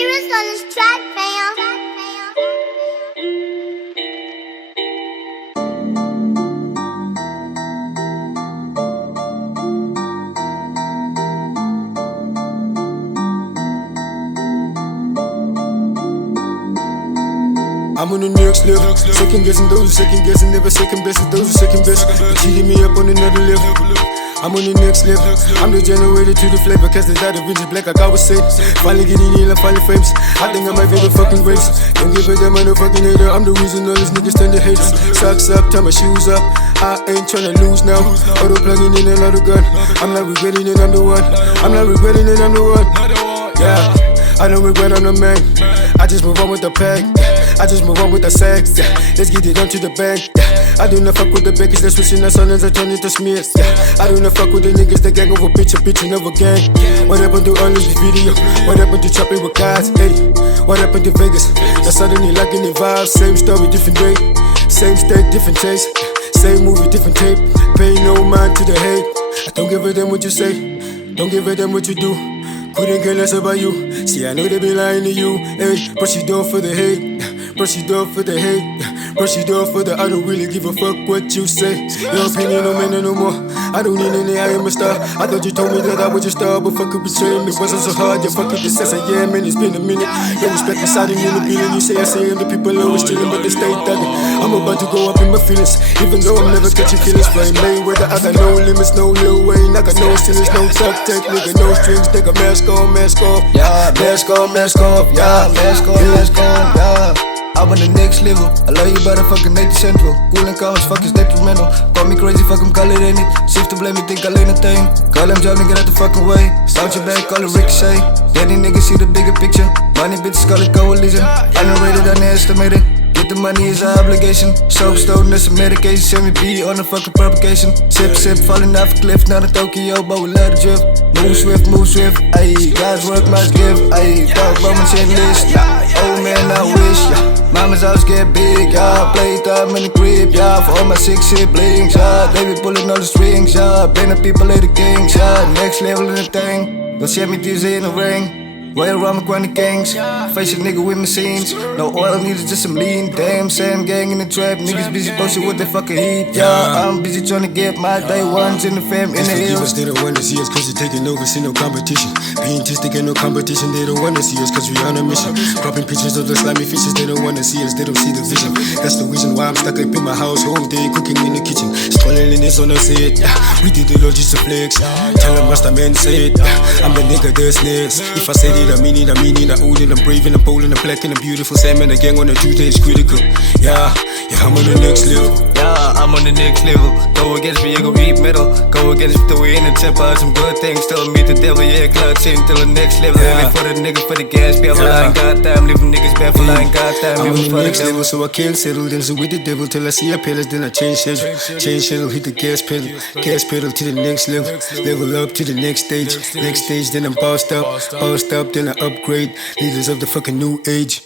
dangerous on this track, fam. I'm on the next level, second guessing those, second guessing, never second best those, second best. You cheating me up on another level. I'm on the next level. I'm the generator to the flavor, cast it out of vintage black like I was saying. Finally getting in, I'm finally famous. I think I might be the fucking race. Don't give a damn, I'm no fucking hater. I'm the reason all these niggas turn to haters. Socks up, tie my shoes up. I ain't tryna lose now. Auto plugging in another gun. I'm not regretting it, I'm the one. I'm not regretting it, I'm the one. Yeah, I don't regret, I'm the man. I just move on with the pack. I just move on with the sex. Let's get it on to the bank. I do not fuck with the bakers that switching us on as I turn it to smears. I do not fuck with the niggas that gang over bitch and bitch and over gang. What happened to all this video? What happened to chopping with guys? Hey, what happened to Vegas? Now suddenly liking the vibes. Same story, different day. Same state, different taste. Same movie, different tape. Pay no mind to the hate. I don't give a damn what you say. Don't give a damn what you do. Couldn't care less about you. See, I know they be lying to you. Hey, brush your door for the hate. Brush your door for the hate. Brush your door for the I don't really give a fuck what you say. Your opinion don't matter no more. I don't need any, I am a star. I thought you told me that I was your star, but fuck up between me. It wasn't so hard, you fuck up the sense. Yeah, man, it's been a minute. No respect deciding in the building. You say I say, and the people always chilling, but they stay thugging. I'm about to go up in my feelings, even though I'm never catching feelings. Flame Mayweather, I got no limits, no Lil Wayne. I got no ceilings, no tuck tape, nigga, no strings. Take a mask on, mask off. Yeah, mask on, mask off. Yeah, mask on, mask on. Yeah. I'm on the next level. I love you, but I fucking hate the central. Cool and calm as fuck is detrimental. Call me crazy, fuck him, call it in it. Shift to blame me, think I learn a thing. Call him Johnny, get out the fucking way. Bounce your back, call it ricochet. Then these niggas see the bigger picture. Money bitches call it coalition. Underrated, underestimated. Get the money is an obligation. Soap stone, that's some medication. Send me B on the fucking publication. Sip, sip, falling off a cliff. Not in Tokyo, but we love the drift. Move swift, ayy. God's work must give, ayy. Talk about my chain list, oh man, I wish, yeah. Mama's house get big, yeah. Playtime in the crib, yeah. For all my 6 siblings, yeah. They be pulling all the strings, yeah. Bring the people, lay the kings, yeah. Next level in the thing. Don't send me dizzy in the ring. Royal Rama Quanny Kings, face a nigga with machines. No oil needed, just some lean. Damn, same gang in the trap. Niggas busy posting what they fucking eat. Yeah, I'm busy trying to get my day ones in the fam in the hills. They don't wanna see us cause they're taking over, see no competition. Being tistic ain't no competition, they don't wanna see us cause we on a mission. Cropping pictures of the slimy fishes, they don't wanna see us, they don't see the vision. That's the reason why I'm stuck up in my house whole day, cooking in the kitchen. Scrolling in this on the set, we did the Lord just to flex. Tell them Rasta man say it, I'm the nigga that's next. If I said it, I mean it, I own it, I'm brave and I'm bold and I'm black and I'm beautiful. Sam and the gang on the Tuesday is critical. Yeah, I'm on the next level. Yeah, I'm on the next level. Go against me, you gon' eat metal. Go against me, throw in the temper. Some good things, still meet the devil. Yeah, clutch in till the next level. Yeah. Live for the nigga, for the gas, baffle. I ain't got time, leave them niggas baffle. I ain't got time, I'm on leave them the for next the devil. level, so I can't settle. Then so with the devil till I see a pillars, then I change schedule. Change schedule, hit the gas pedal to the next level. Level up to the next stage, then I'm bossed up, then I upgrade. Leaders of the fucking new age.